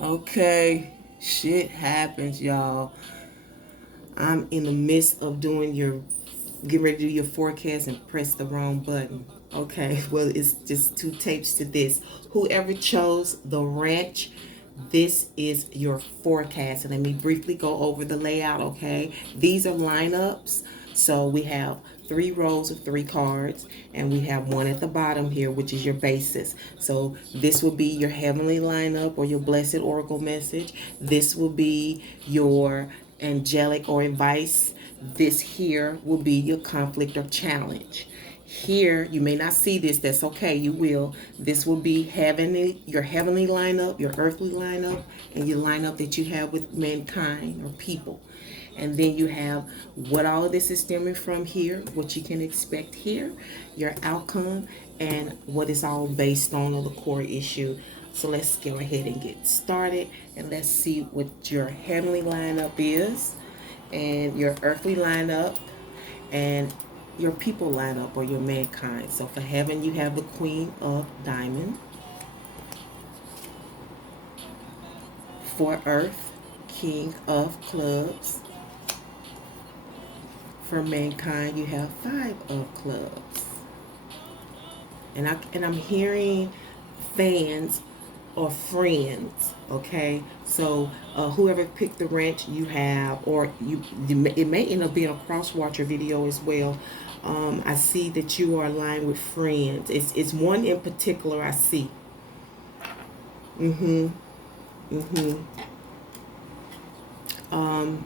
Okay, shit happens, y'all. I'm in the midst of doing your, getting ready to do your forecast and press the wrong button. Okay, well, it's just two tapes to this. Whoever chose the ranch, this is your forecast. And let me briefly go over the layout, okay? These are lineups. So we have 3 rows of 3 cards, and we have one at the bottom here, which is your basis. So this will be your heavenly lineup or your blessed oracle message. This will be your angelic or advice. This here will be your conflict or challenge. Here, you may not see this, that's okay, you will. This will be heavenly, your heavenly lineup, your earthly lineup, and your lineup that you have with mankind or people. And then you have what all of this is stemming from here, what you can expect here, your outcome, and what is all based on the core issue. So let's go ahead and get started, and let's see what your heavenly lineup is, and your earthly lineup, and your people lineup or your mankind. So for heaven, you have the Queen of Diamond. For earth, King of Clubs. For mankind, you have 5 of Clubs. And I'm hearing fans or friends. Okay, so whoever picked the ranch, you have, or it may end up being a cross watcher video as well. I see that you are aligned with friends. It's one in particular I see. Mm-hmm. Mm-hmm. Um,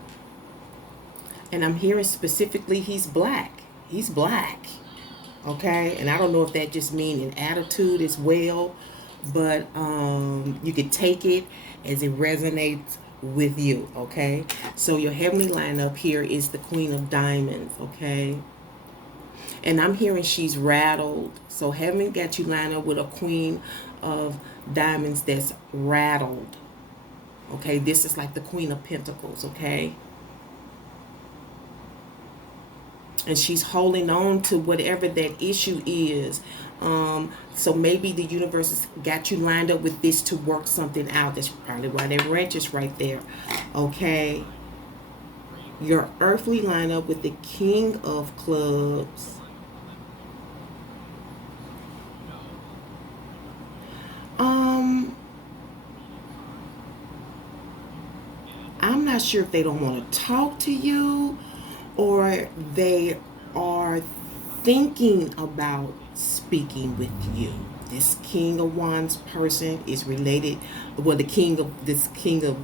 and I'm hearing specifically he's black. He's black. Okay, and I don't know if that just means an attitude as well, but you could take it as it resonates with you. Okay, so your heavenly lineup here is the Queen of Diamonds. Okay, and I'm hearing she's rattled. So heaven got you lined up with a Queen of Diamonds that's rattled. Okay, this is like the Queen of Pentacles. Okay, and she's holding on to whatever that issue is. So maybe the universe has got you lined up with this to work something out. That's probably why that wrench is right there. Okay. Your earthly lineup with the King of Clubs. Um, I'm not sure if they don't want to talk to you or they are thinking about speaking with you. This King of Wands person is related. Well, the King of this King of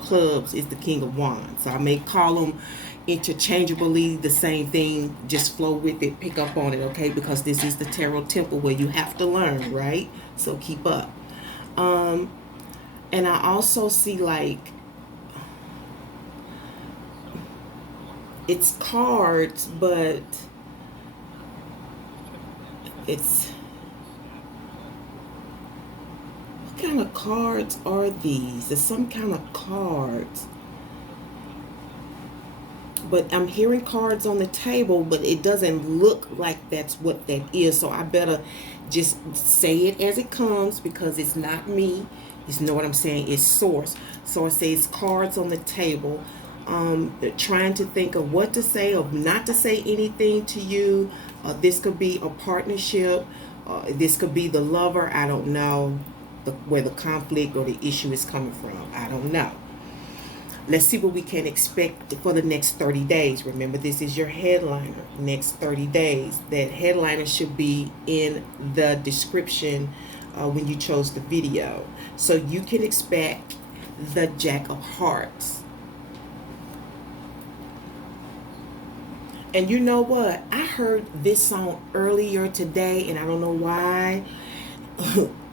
Clubs is the King of Wands. So I may call them interchangeably the same thing. Just flow with it, pick up on it, okay? Because this is the Tarot Temple where you have to learn, right? So keep up. Um, and I also see like it's cards, but it's, what kind of cards are these? There's some kind of cards. But I'm hearing cards on the table, but it doesn't look like that's what that is. So I better just say it as it comes because it's not me. You know what I'm saying? It's source. So I say it's cards on the table. Trying to think of what to say or not to say anything to you. This could be a partnership. This could be the lover. I don't know where the conflict or the issue is coming from. I don't know. Let's see what we can expect for the next 30 days. Remember, this is your headliner. Next 30 days. That headliner should be in the description when you chose the video. So you can expect the Jack of Hearts. And you know what? I heard this song earlier today, and I don't know why,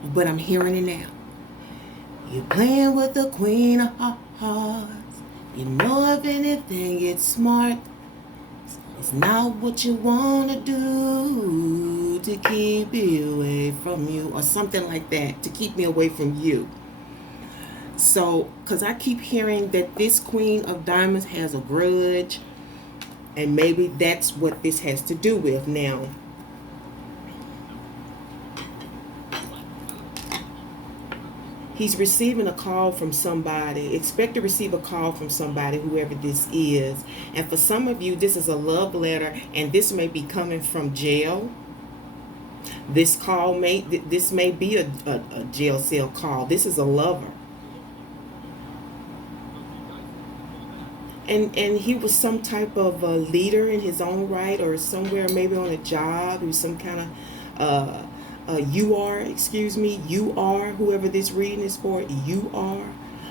but I'm hearing it now. You're playing with the Queen of Hearts. You know if anything it's smart. It's not what you want to do to keep me away from you. Or something like that. To keep me away from you. So, because I keep hearing that this Queen of Diamonds has a grudge. And maybe that's what this has to do with. Now, He's receiving a call from somebody. Expect to receive a call from somebody, whoever this is. And for some of you, this is a love letter, and this may be coming from jail. This may be a jail cell call. This is a lover. And he was some type of a leader in his own right, or somewhere maybe on a job. He was some kind of you are, excuse me, you are, whoever this reading is for, you are,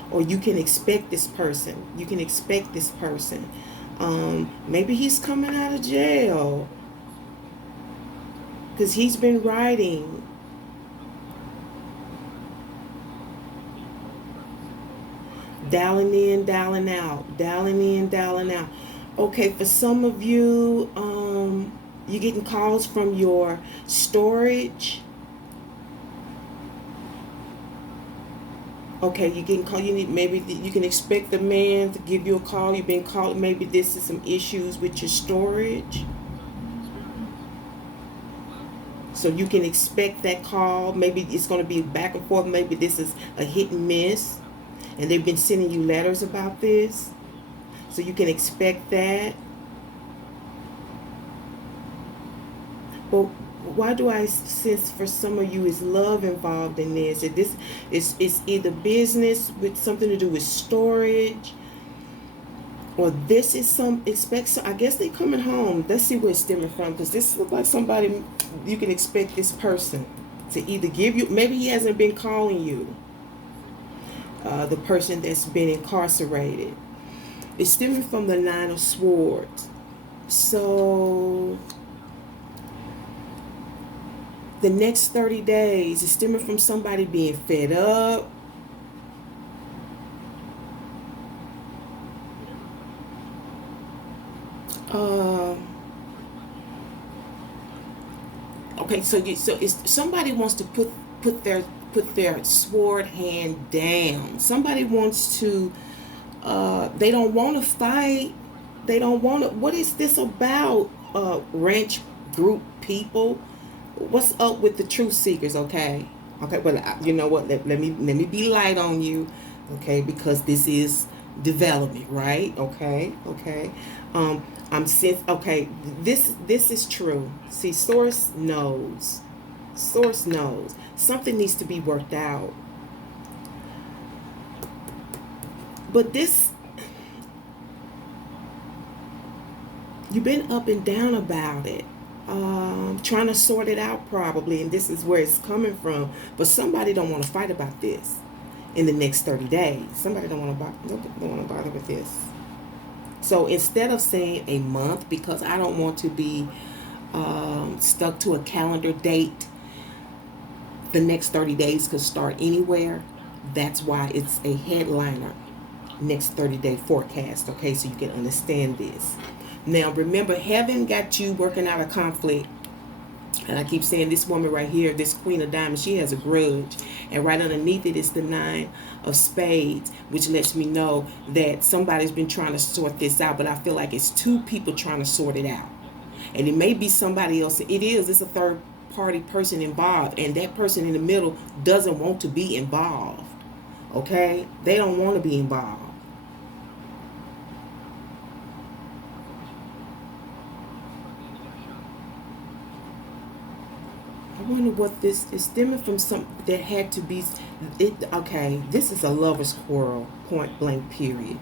or you can expect this person. You can expect this person. Maybe he's coming out of jail because he's been writing. Dialing in, dialing out, dialing in, dialing out. Okay, for some of you, you're getting calls from your storage. Okay, you're getting called. You need, maybe you can expect the man to give you a call. You've been called. Maybe this is some issues with your storage. So you can expect that call. Maybe it's going to be back and forth. Maybe this is a hit and miss, and they've been sending you letters about this. So you can expect that. But why do I sense for some of you is love involved in this? That this is either business with something to do with storage, or this is I guess they coming home. Let's see where it's stemming from, because this looks like somebody. You can expect this person to either give you, maybe he hasn't been calling you, the person that's been incarcerated. It's stemming from the Nine of Swords. So the next 30 days is stemming from somebody being fed up. Okay, so it's somebody wants to put their sword hand down. Somebody wants to. They don't want to fight. They don't want to. What is this about? Ranch group people. What's up with the Truthseekers? Okay, well, you know what? Let me be light on you, okay? Because this is development, right? Okay. Okay. This is true. See, source knows. Source knows something needs to be worked out. But this, you've been up and down about it. Trying to sort it out probably, and this is where it's coming from. But somebody don't want to fight about this in the next 30 days. Somebody don't want to bother with this. So instead of saying a month, because I don't want to be stuck to a calendar date, the next 30 days could start anywhere. That's why it's a headliner, next 30-day forecast, okay, so you can understand this. Now, remember, heaven got you working out a conflict. And I keep saying this woman right here, this Queen of Diamonds, she has a grudge. And right underneath it is the Nine of Spades, which lets me know that somebody's been trying to sort this out. But I feel like it's two people trying to sort it out. And it may be somebody else. It's a third party person involved. And that person in the middle doesn't want to be involved. Okay? They don't want to be involved. I wonder what this is stemming from. Something that had to be okay, this is a lover's quarrel, point blank period.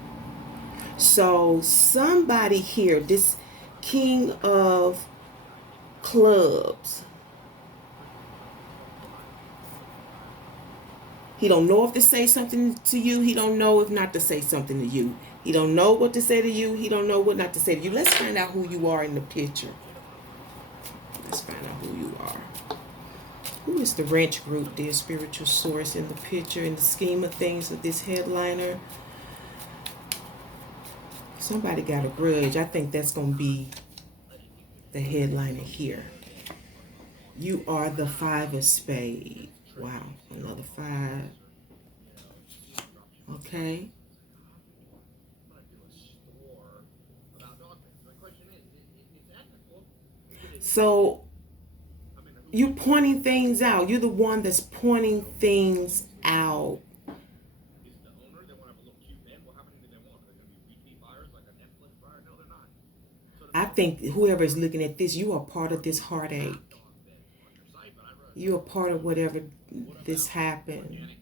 So somebody here, this King of Clubs, he don't know if to say something to you. He don't know if not to say something to you. He don't know what to say to you. He don't know what not to say to you. Let's find out who you are in the picture. Let's find out who you are. Who is the ranch group, dear spiritual source, in the picture, in the scheme of things with this headliner? Somebody got a grudge. I think that's going to be the headliner here. You are the Five of Spades. Wow, another five. Okay. So you're pointing things out. You're the one that's pointing things out. think whoever is looking at this, you are part of this heartache. You are part of whatever this happened.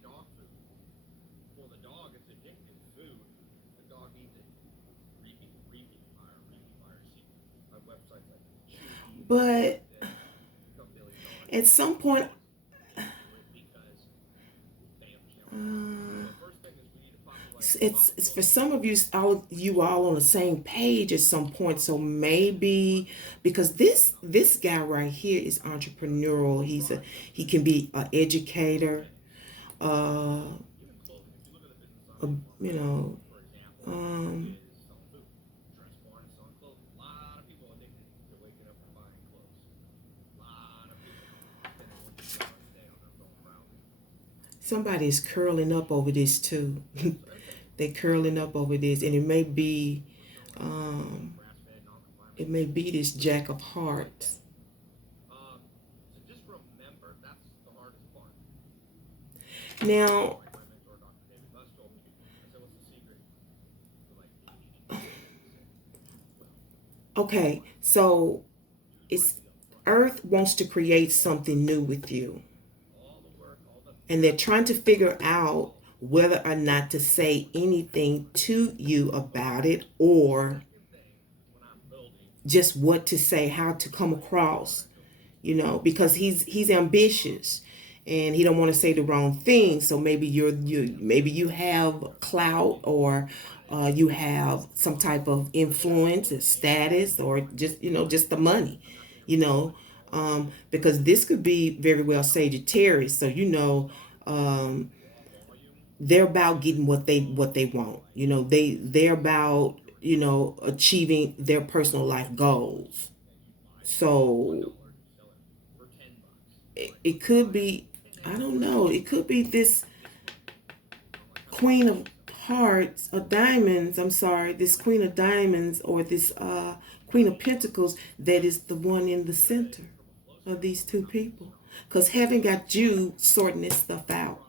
But at some point, it's for some of you all on the same page at some point. So maybe because this guy right here is entrepreneurial. He can be an educator, uh, a, you know, um, somebody is curling up over this too. They curling up over this, and um, it may be this Jack of Hearts. Now, okay, so it's Earth wants to create something new with you, and they're trying to figure out whether or not to say anything to you about it, or just what to say, how to come across, because he's ambitious and he don't want to say the wrong thing. So maybe maybe you have clout, or you have some type of influence or status, or just the money, you know, because this could be very well Sagittarius. So um, they're about getting what they want. They're about achieving their personal life goals. So it could be, I don't know, it could be this Queen of Hearts or Diamonds. I'm sorry, this Queen of Diamonds, or this Queen of Pentacles, that is the one in the center of these two people, because heaven got you sorting this stuff out.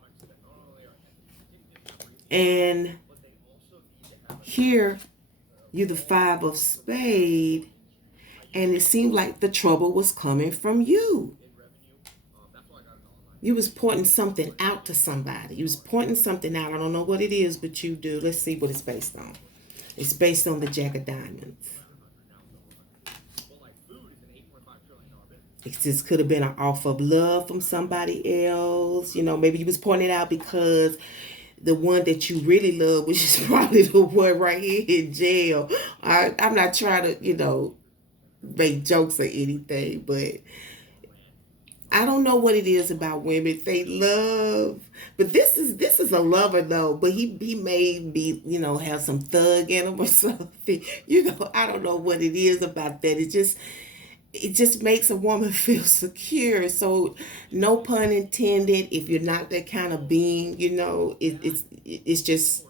And here you're the Five of Spades, and it seemed like the trouble was coming from you. You was pointing something out to somebody. You was pointing something out. I don't know what it is, but you do. Let's see what it's based on. It's based on the Jack of Diamonds. It just could have been an offer of love from somebody else. Maybe you was pointing it out because the one that you really love, which is probably the one right here in jail. I'm not trying to, make jokes or anything, but I don't know what it is about women. They love, but this is a lover though. But he may be, have some thug in him or something. I don't know what it is about that. It just makes a woman feel secure. So no pun intended. If you're not that kind of being, it's just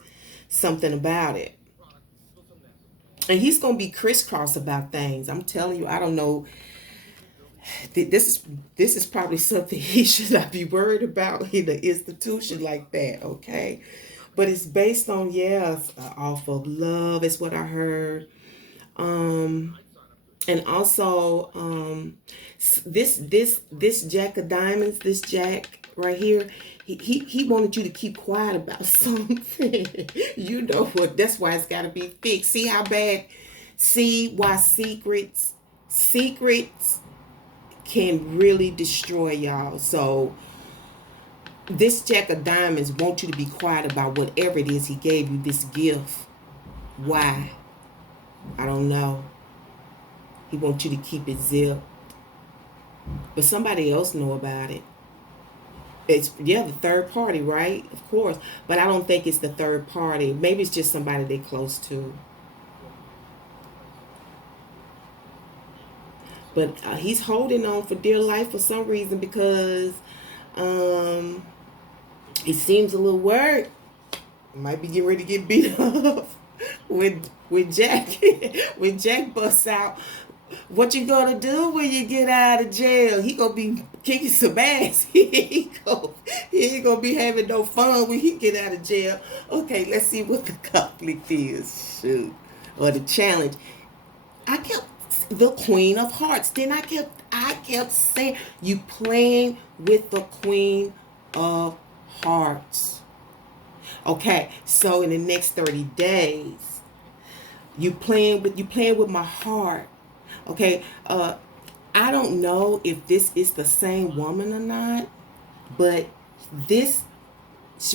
something about it. And he's gonna be crisscross about things. I'm telling you, I don't know. This is probably something he should not be worried about in an institution like that. Okay, but it's based on, off of love. Is what I heard. Um, and also, this Jack of Diamonds, this Jack right here, he wanted you to keep quiet about something. You know what? That's why it's got to be fixed. See how bad? See why secrets can really destroy y'all. So this Jack of Diamonds wants you to be quiet about whatever it is he gave you, this gift. Why? I don't know. He wants you to keep it zipped. But somebody else know about it. It's, the third party, right? Of course. But I don't think it's the third party. Maybe it's just somebody they close to. But he's holding on for dear life for some reason, because he seems a little worried. Might be getting ready to get beat up when Jack when Jack busts out. What you gonna do when you get out of jail? He gonna be kicking some ass. He ain't gonna be having no fun when he get out of jail. Okay, let's see what the conflict is. Shoot. Or the challenge. I kept the Queen of Hearts. Then I kept saying, you playing with the Queen of Hearts. Okay, so in the next 30 days, you playing with my heart. Okay, I don't know if this is the same woman or not, but this,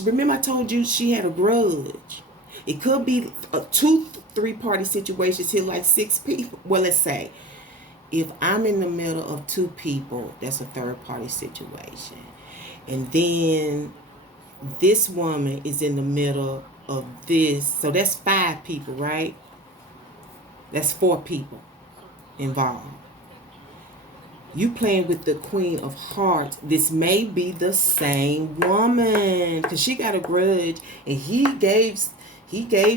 remember I told you she had a grudge. It could be a 2-3 party situations here, like 6 people. Well, let's say if I'm in the middle of 2 people, that's a third party situation. And then this woman is in the middle of this. So that's 5 people, right? That's 4 people involved. You playing with the Queen of Hearts. This may be the same woman, because she got a grudge, and he gave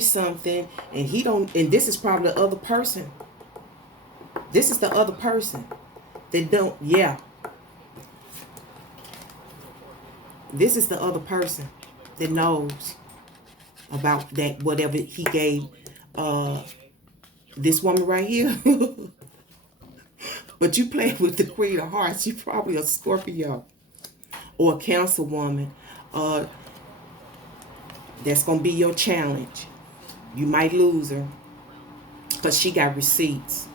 something, and he don't. And this is probably the other person. This is the other person. They don't. Yeah. This is the other person that knows about that, whatever he gave this woman right here. But you playing with the Queen of Hearts. You probably a Scorpio or a Cancer woman. That's going to be your challenge. You might lose her because she got receipts.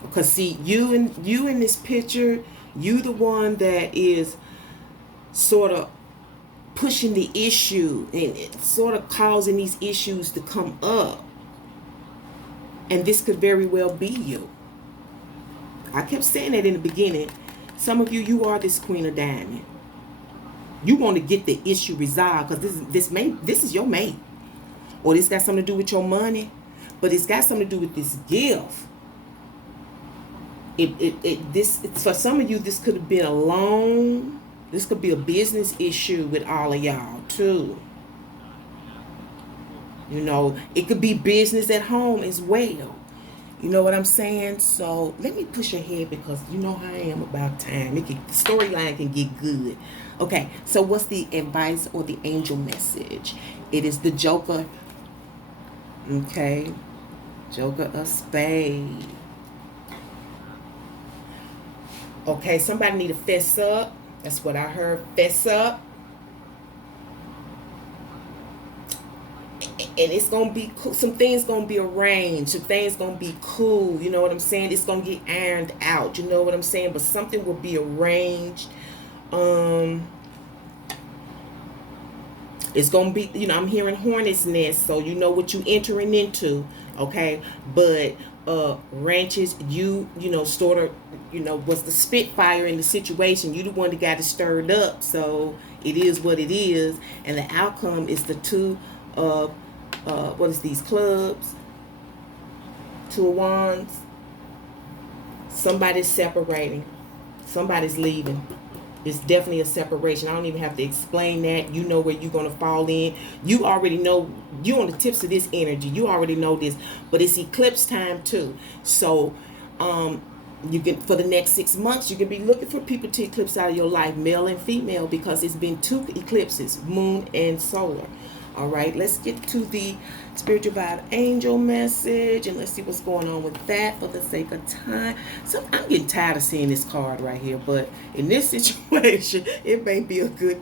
Because see, you in this picture, you the one that is sort of pushing the issue and sort of causing these issues to come up. And this could very well be you. I kept saying that in the beginning. Some of you are this Queen of Diamond. You want to get the issue resolved because this is your mate. Or this got something to do with your money. But it's got something to do with this gift. For some of you, this could have been this could be a business issue with all of y'all too. You know, it could be business at home as well. You know what I'm saying? So let me push ahead because you know how I am about time. The storyline can get good. Okay, so what's the advice or the angel message? It is the Joker. Okay, Joker of Spades. Okay, somebody need to fess up. That's what I heard. Fess up. And it's going to be cool. Some things going to be arranged. Some things going to be cool. You know what I'm saying? It's going to get ironed out. You know what I'm saying? But something will be arranged. It's going to be, you know, I'm hearing hornet's nest. So you know what you entering into. Okay? But ranches, you know, sort of, you know, was the spitfire in the situation. You the one that got it stirred up. So it is what it is. And the outcome is the 2 of what is these clubs? 2 of Wands. Somebody's separating. Somebody's leaving. It's definitely a separation. I don't even have to explain that. You know where you're going to fall in. You already know. You're on the tips of this energy. You already know this. But it's eclipse time too. So you can, for the next 6 months, you can be looking for people to eclipse out of your life, male and female, because it's been 2 eclipses, moon and solar. All right, let's get to the spiritual vibe angel message, and let's see what's going on with that for the sake of time. So I'm getting tired of seeing this card right here, but in this situation, it may be a good.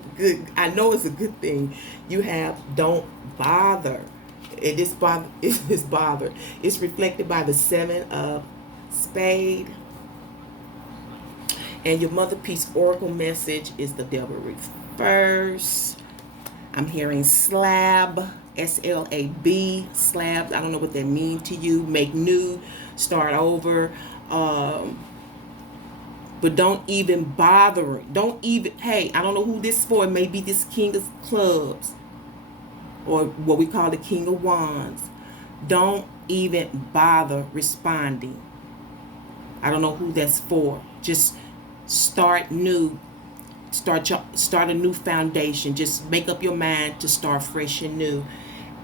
I know it's a good thing. You have don't bother. It is bother. It's bothered. It's reflected by the 7 of Spades. And your Mother Peace Oracle message is the Devil reverse. I'm hearing slab, S-L-A-B, slab. I don't know what that means to you. Make new, start over. But don't even bother. Don't even, hey, I don't know who this is for. It may be this King of Clubs or what we call the King of Wands. Don't even bother responding. I don't know who that's for. Just start new. Start a new foundation. Just make up your mind to start fresh and new.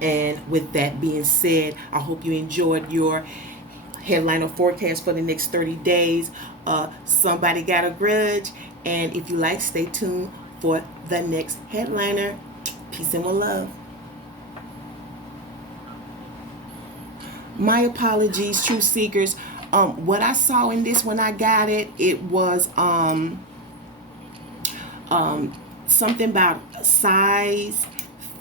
And with that being said, I hope you enjoyed your headliner forecast for the next 30 days. Somebody got a grudge. And if you like, stay tuned for the next headliner. Peace and love. My apologies, truth seekers. What I saw in this when I got it, it was something about size,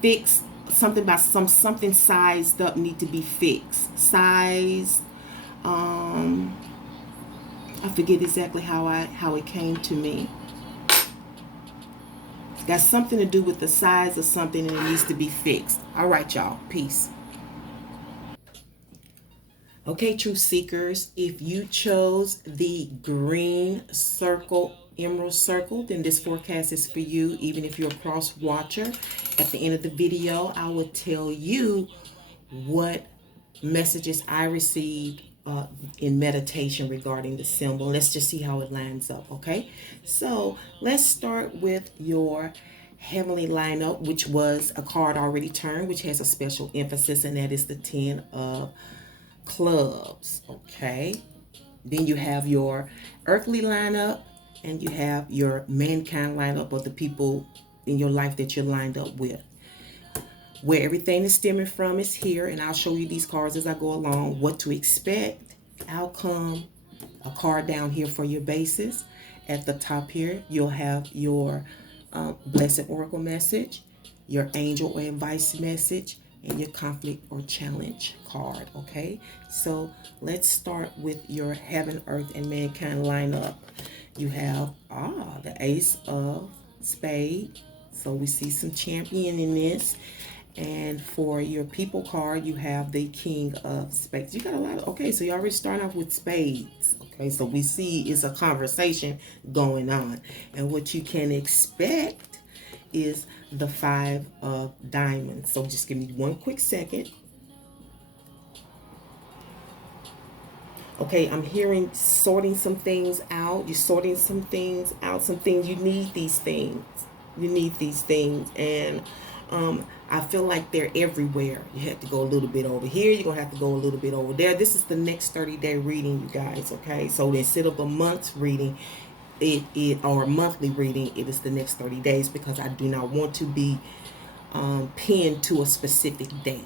fixed, something about something sized up need to be fixed. Size, um, I forget exactly how it came to me. It's got something to do with the size of something and it needs to be fixed. All right, y'all. Peace. Okay, truth seekers, if you chose the green circle, emerald circle, then this forecast is for you. Even if you're a cross watcher, at the end of the video, I will tell you what messages I received in meditation regarding the symbol. Let's just see how it lines up, okay? So let's start with your heavenly lineup, which was a card already turned, which has a special emphasis, and that is the 10 of clubs, okay? Then you have your earthly lineup and you have your mankind lineup, or the people in your life that you're lined up with. Where everything is stemming from is here, and I'll show you these cards as I go along, what to expect, outcome, a card down here for your basis. At the top here, you'll have your blessed oracle message, your angel or advice message, and your conflict or challenge card, okay? So let's start with your heaven, earth, and mankind lineup. You have the ace of spade. So we see some champion in this. And for your people card, you have the king of spades. You got a lot of, okay, so you already start off with spades. Okay, so we see it's a conversation going on. And what you can expect is the 5 of diamonds. So just give me one quick second. Okay, I'm hearing sorting some things out. You're sorting some things out, some things you need these things. You need these things. And I feel like they're everywhere. You have to go a little bit over here. You're going to have to go a little bit over there. This is the next 30-day reading, you guys, okay? So instead of a month's reading, or a monthly reading, it is the next 30 days because I do not want to be pinned to a specific date.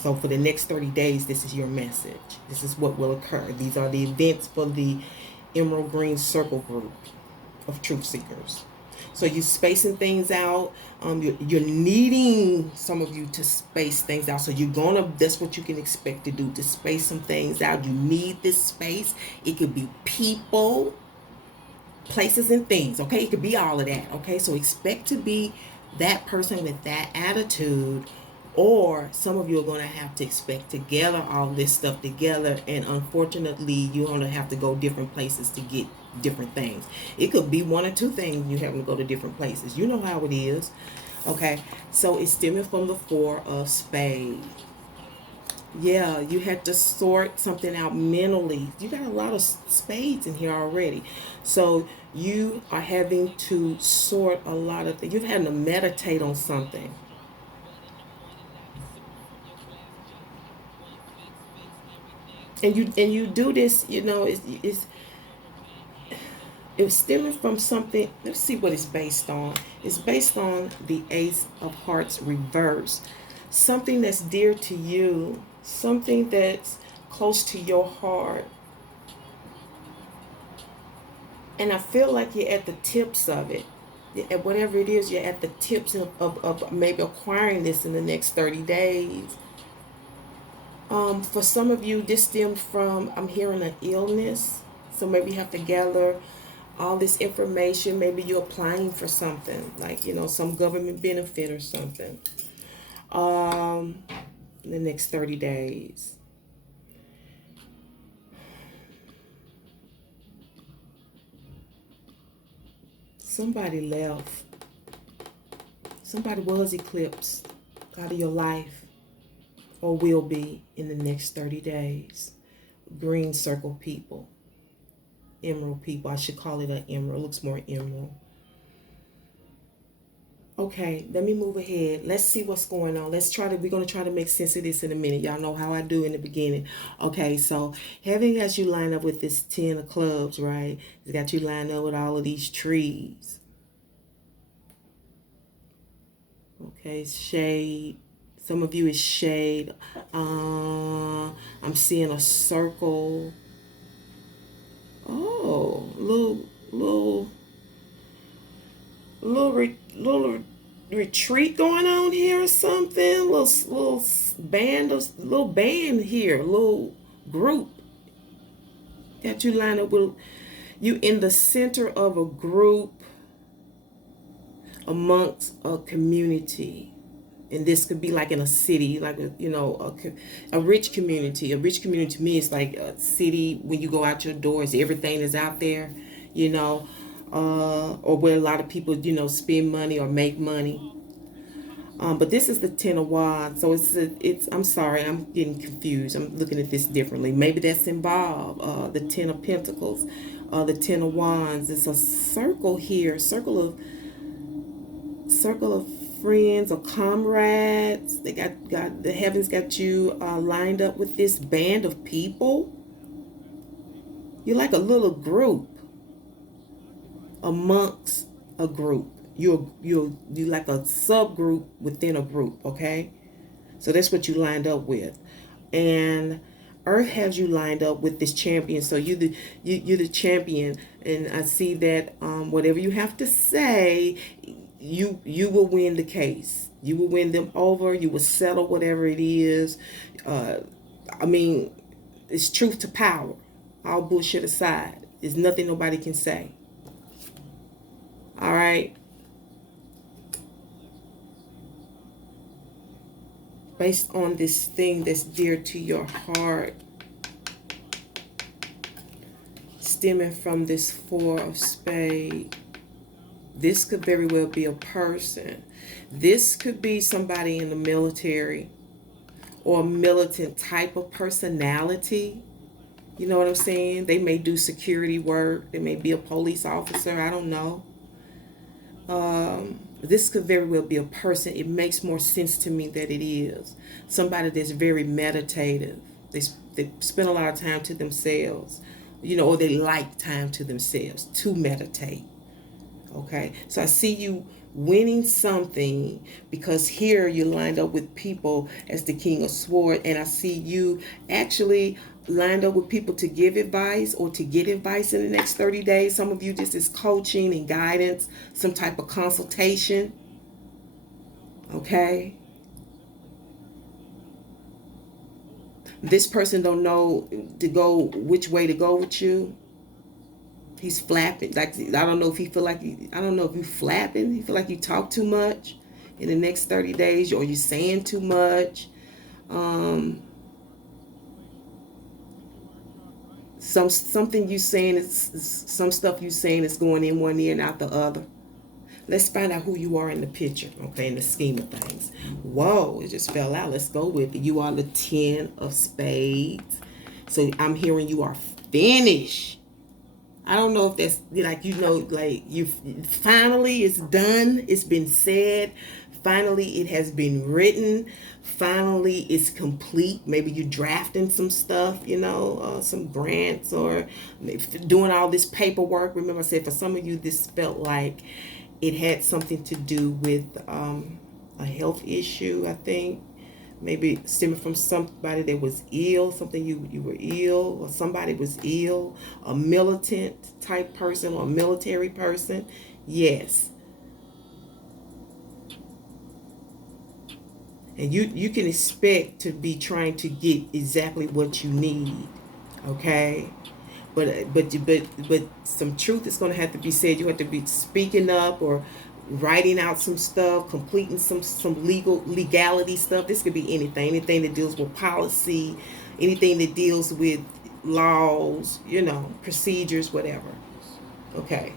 So for the next 30 days, this is your message. This is what will occur. These are the events for the Emerald Green Circle group of Truth Seekers. So you're spacing things out. You're needing some of you to space things out. So that's what you can expect to do, to space some things out. You need this space. It could be people, places, and things, okay? It could be all of that, okay? So expect to be that person with that attitude, or some of you are going to have to expect to gather all this stuff together, and unfortunately you're going to have to go different places to get different things. It could be one or two things you having to go to different places. You know how it is, okay? So it's stemming from the 4 of spades. Yeah, you had to sort something out mentally. You got a lot of spades in here already. So you are having to sort a lot of things. You've had to meditate on something. And you do this, it's stemming from something. Let's see what it's based on. It's based on the Ace of Hearts reverse. Something that's dear to you, something that's close to your heart. And I feel like you're at the tips of it. At whatever it is, you're at the tips of maybe acquiring this in the next 30 days. For some of you, this stemmed from, I'm hearing, an illness. So maybe you have to gather all this information. Maybe you're applying for something, like, some government benefit or something. In the next 30 days. Somebody left. Somebody was eclipsed out of your life, or will be in the next 30 days. Green circle people. Emerald people. I should call it an emerald. It looks more emerald. Okay, let me move ahead. Let's see what's going on. We're going to try to make sense of this in a minute. Y'all know how I do in the beginning. Okay, so having as you line up with this 10 of clubs, right? It's got you lined up with all of these trees. Okay, shade, Some of you is shade. I'm seeing a circle. Oh, little retreat going on here or something. Little band here. Little group. Got you lined up with you in the center of a group amongst a community. And this could be like in a city, like a rich community. A rich community to me is like a city. When you go out your doors, everything is out there, or where a lot of people spend money or make money. But this is the Ten of Wands, so it's. I'm sorry, I'm getting confused. I'm looking at this differently. Maybe that's involved. The Ten of Pentacles, the Ten of Wands. It's a circle here, circle of friends or comrades. They got the heavens got you lined up with this band of people. You're like a little group amongst a group. You're like a subgroup within a group. Okay, so that's what you lined up with, and Earth has you lined up with this champion. So you're the champion, and I see that whatever you have to say, you will win the case. You will win them over. You will settle whatever it is. It's truth to power. All bullshit aside, there's nothing nobody can say. All right. Based on this thing that's dear to your heart, stemming from this Four of Spades, this could very well be a person. This could be somebody in the military or a militant type of personality. You know what I'm saying? They may do security work. They may be a police officer. I don't know. This could very well be a person. It makes more sense to me that it is somebody that's very meditative. They spend a lot of time to themselves, or they like time to themselves to meditate. Okay, so I see you winning something, because here you're lined up with people as the King of Swords, and I see you actually lined up with people to give advice or to get advice in the next 30 days. Some of you, this is coaching and guidance, some type of consultation. Okay, this person don't know which way to go with you. He's flapping. Like, I don't know if he feel like I don't know if you flapping. He feel like you talk too much in the next 30 days, or you saying too much. Something you saying is some stuff you saying is going in one ear and out the other. Let's find out who you are in the picture, okay, in the scheme of things. Whoa, it just fell out. Let's go with it. You are the Ten of Spades. So I'm hearing you are finished. I don't know if that's you finally it's done. It's been said. Finally, it has been written. Finally, it's complete. Maybe you're drafting some stuff, some grants, or doing all this paperwork. Remember I said, for some of you, this felt like it had something to do with a health issue, I think. Maybe stemming from somebody that was ill, something you were ill, or somebody was ill, a militant type person or a military person. Yes. And you can expect to be trying to get exactly what you need, okay? But some truth is going to have to be said. You have to be speaking up or writing out some stuff, completing some legality stuff. This could be anything that deals with policy, anything that deals with laws, procedures, whatever. Okay.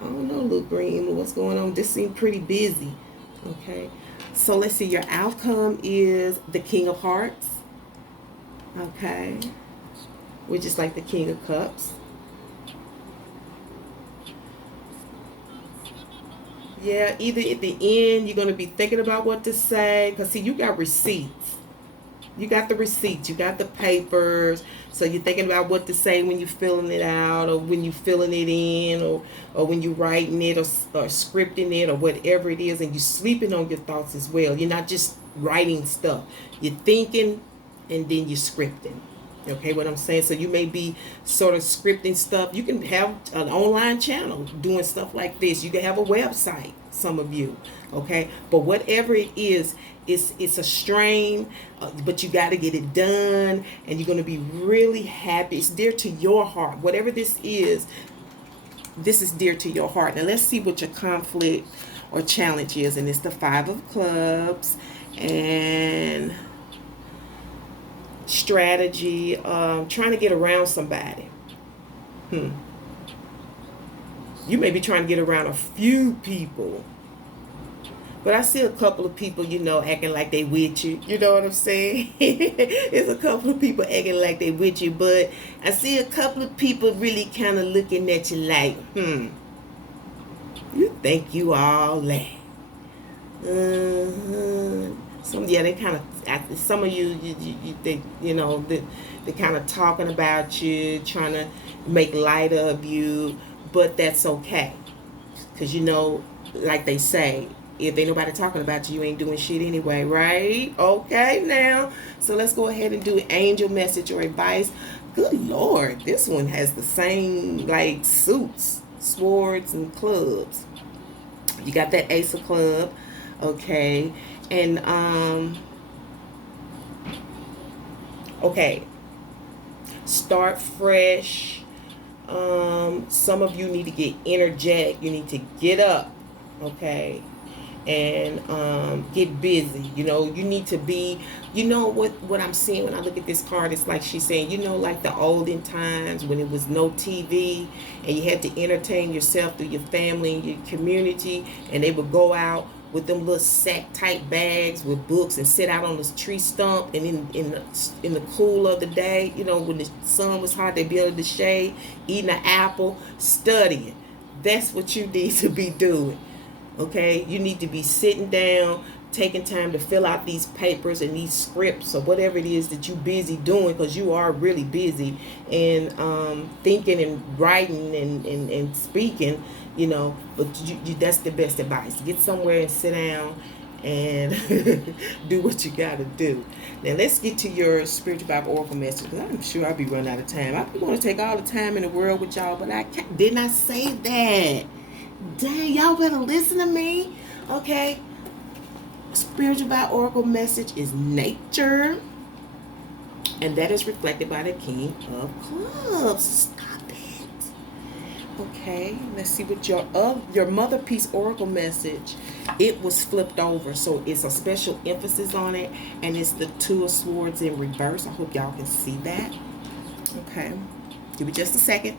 I don't know, little green, what's going on? This seems pretty busy. Okay. So let's see. Your outcome is the King of Hearts. Okay. Which is like the King of Cups. Yeah, either at the end you're going to be thinking about what to say. Because, see, you got receipts. You got the receipts. You got the papers. So you're thinking about what to say when you're filling it out, or when you're filling it in, or when you're writing it, or scripting it, or whatever it is. And you're sleeping on your thoughts as well. You're not just writing stuff. You're thinking and then you're scripting. Okay, what I'm saying? So you may be sort of scripting stuff. You can have an online channel doing stuff like this. You can have a website, some of you. Okay, but whatever it is, it's a strain, but you got to get it done, and you're going to be really happy. It's dear to your heart. Whatever this is dear to your heart. Now let's see what your conflict or challenge is, and it's the 5 of Clubs and strategy, trying to get around somebody. You may be trying to get around a few people, but I see a couple of people, acting like they with you. You know what I'm saying? There's a couple of people acting like they with you, but I see a couple of people really kind of looking at you like, you think you all that. They kind of, some of you think, they're kind of talking about you, trying to make light of you, but that's okay. Because, like they say, if ain't nobody talking about you, you ain't doing shit anyway, right? Okay, now. So let's go ahead and do angel message or advice. Good Lord, this one has the same, like, suits, swords, and clubs. You got that Ace of Club, okay? And, okay, start fresh. Some of you need to get energetic. You need to get up, okay, and get busy. You need to be, what I'm seeing when I look at this card, it's like she's saying, like the olden times when it was no TV and you had to entertain yourself through your family and your community, and they would go out with them little sack type bags with books and sit out on this tree stump, and in the cool of the day, when the sun was hot, they'd be under the shade eating an apple, studying. That's what you need to be doing. Okay, you need to be sitting down, taking time to fill out these papers and these scripts or whatever it is that you're busy doing, because you are really busy, and thinking and writing and speaking, but that's the best advice. Get somewhere and sit down and do what you got to do. Now let's get to your spiritual Bible oracle message, because I'm sure I'll be running out of time. I want to take all the time in the world with y'all, but I can't. Didn't I say that? Dang, y'all better listen to me. Okay, spiritual Bible oracle message is nature, and that is reflected by the King of Clubs. Stop it. Okay, let's see what your mother piece oracle message. It was flipped over, so it's a special emphasis on it, and it's the 2 of Swords in reverse. I hope y'all can see that. Okay, give me just a second.